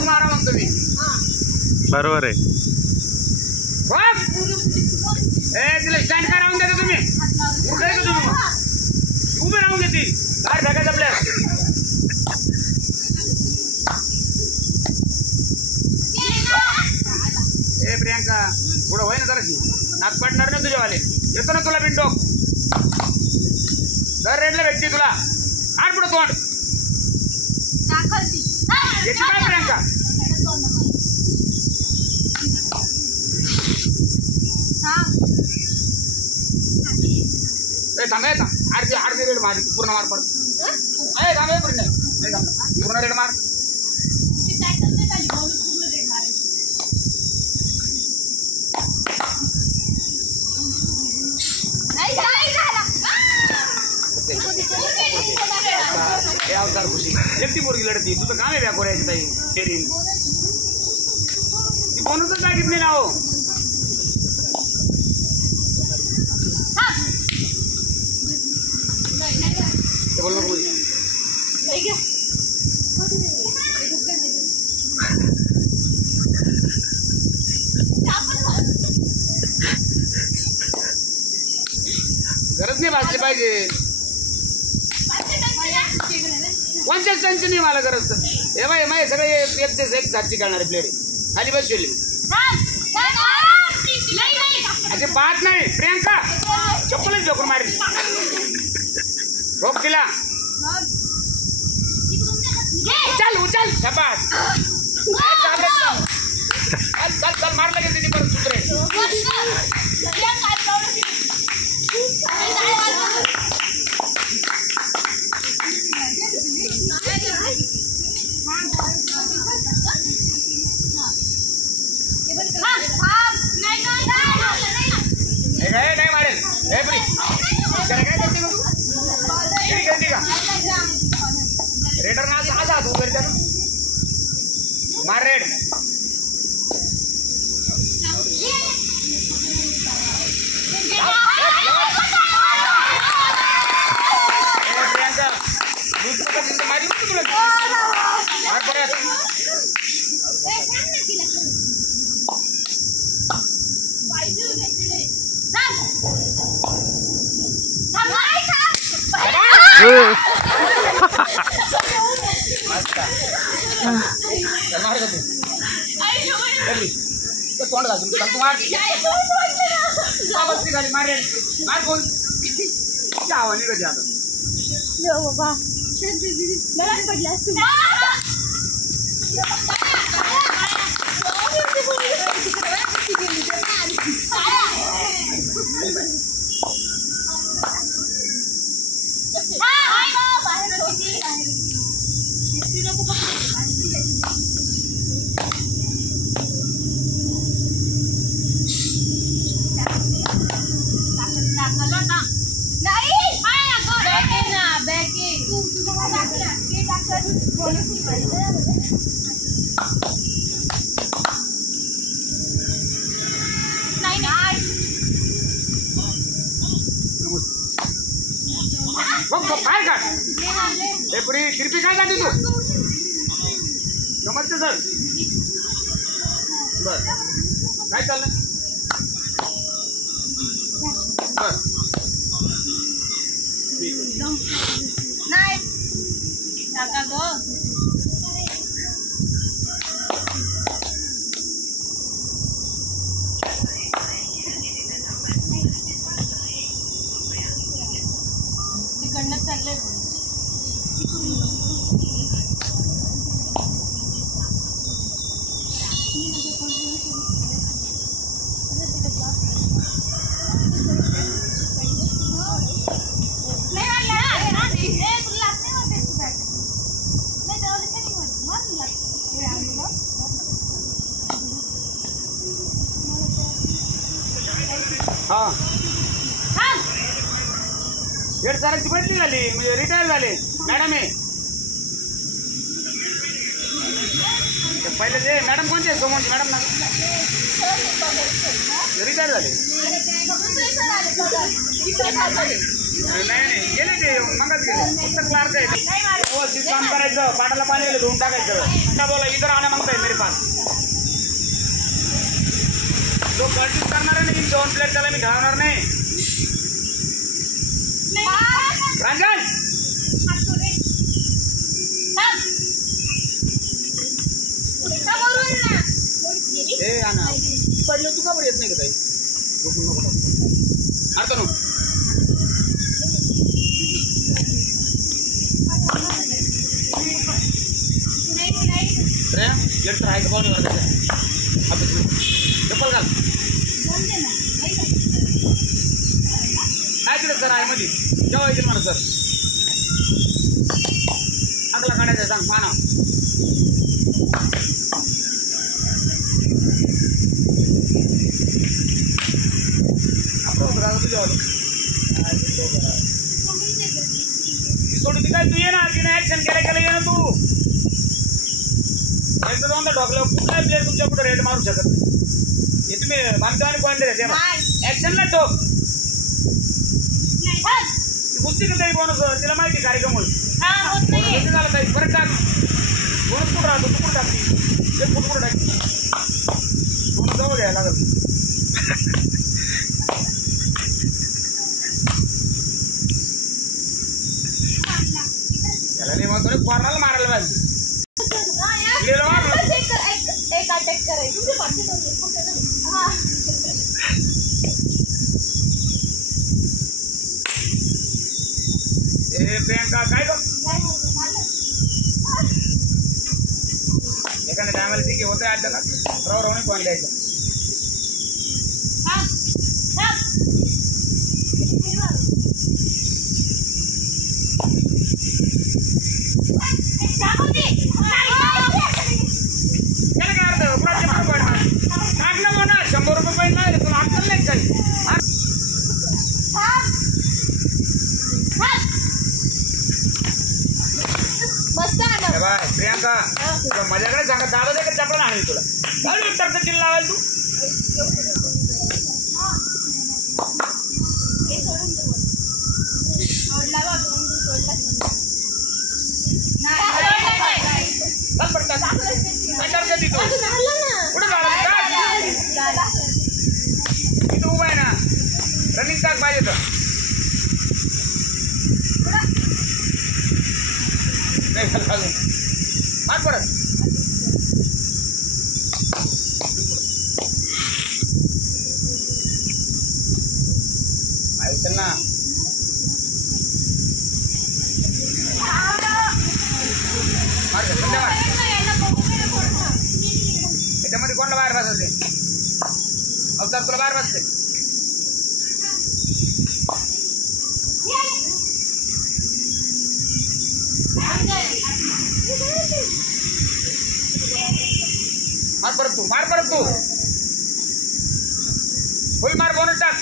मारा म्हणतो मी बरोबर आहे तिला स्टँड काय राहून देता तुम्ही उठाय का तुम्ही उभे राहून घेते काय ढकायचं आपल्या ए प्रियांका पुढं होय ना जराशी नाक पडणार नाही तुझ्यावाले येतो ना तुला बिंडो दर रेडला भेटते तुला आठ पुढं तोंड येते काय प्रियांका थांबायचा आरती रेड मार पूर्ण मार पड थांबाय पूर्ण रेड मार अवचार खुशी एकटी पोरगी लढती तू तर काम आहे व्याकोऱ्याची ताई फेरीन ती कोणाच जागीत नाही लाव बोल नको गरज नाही भासली पाहिजे कोणत्याच टनची नाही मला गरज तर हे बाई माय सगळे एक साथची करणारे प्लेअर खाली बसले असे बात नाही प्रियांका चप्पलच जोकर मारेल रोक तिला उचल उचल शाबास चल चल मार लगे तिथे परत सुधरे नाही मारेल काय करते तू खेळती का रेडर ना असा तू घरी त्यानं मार रेड प्रियांका मारी तुला मार परत तोंड घाल मार बोल आवानी कधी आता काय का पुरी किरपी काय जाते तू नमस्ते सर बर काय चाललंय बर नाही टाका गो तिकडनं चाललंय हाँ हेड सरांची बदली झाली म्हणजे रिटायर झाले मॅडम आहे पहिले जे मॅडम कोणते सोमोनची मॅडम ना रिटायर झाले नाही गेले ते मगच गेले फक्त क्लार्क आहे व्यवस्थित काम करायचं पाटाला पाणी गेलं धुवून टाकायचं क्या बोला इधर आना मागताय मेरे पास तो प्रॅक्टिस करणार नाही 2 प्लेट त्याला मी घालणार नाही रंजन ए आना पडलं तू का बरं येत नाही का ताई झोपून नको अर्थ नको लेट आहे का पाहुणे चप्पल घाल काय तिकडे सर आहे मध्ये जेव्हा येतील म्हणा सर आगला काढायचं सांग माना सोडून काय तू ये ना तिने ऍक्शन केलं ये ना तू एकदा दोनदा ढोकलं कुठलाही प्लेअर तुमच्या पुढे रेट मारू शकत हे तुम्ही बांधवाने पॉईंट देते ऍक्शनला ठोक कुस्ती का तरी बोनस तिला माहिती कार्यक्रम झाला ताई परत टाक बोनस कुठं राहतो तू कुठं टाकते ते कुठं टाकते बोनस जवळ घ्यायला लागल त्याला नाही म्हणतो कॉर्नरला मारायला पाहिजे एक अटॅक करायचं प्रियंका काय बघ एखाद्या टायमाला ठीक आहे होतं आजच्या रावरावने पॉईंट द्यायचा प्रियंका माझ्याकडे सांगा दादा दे चपला नाही तुला काय उत्तरचं चिल्ला लावायला तू इथं उभा आहे ना रनिंग टाक पाहिजे तर मार परत चल ना त्याच्यामध्ये कोणाला बाहेर बसायचे अवतार तुला बाहेर बसते मार परत तू होईल मार बोनस टाक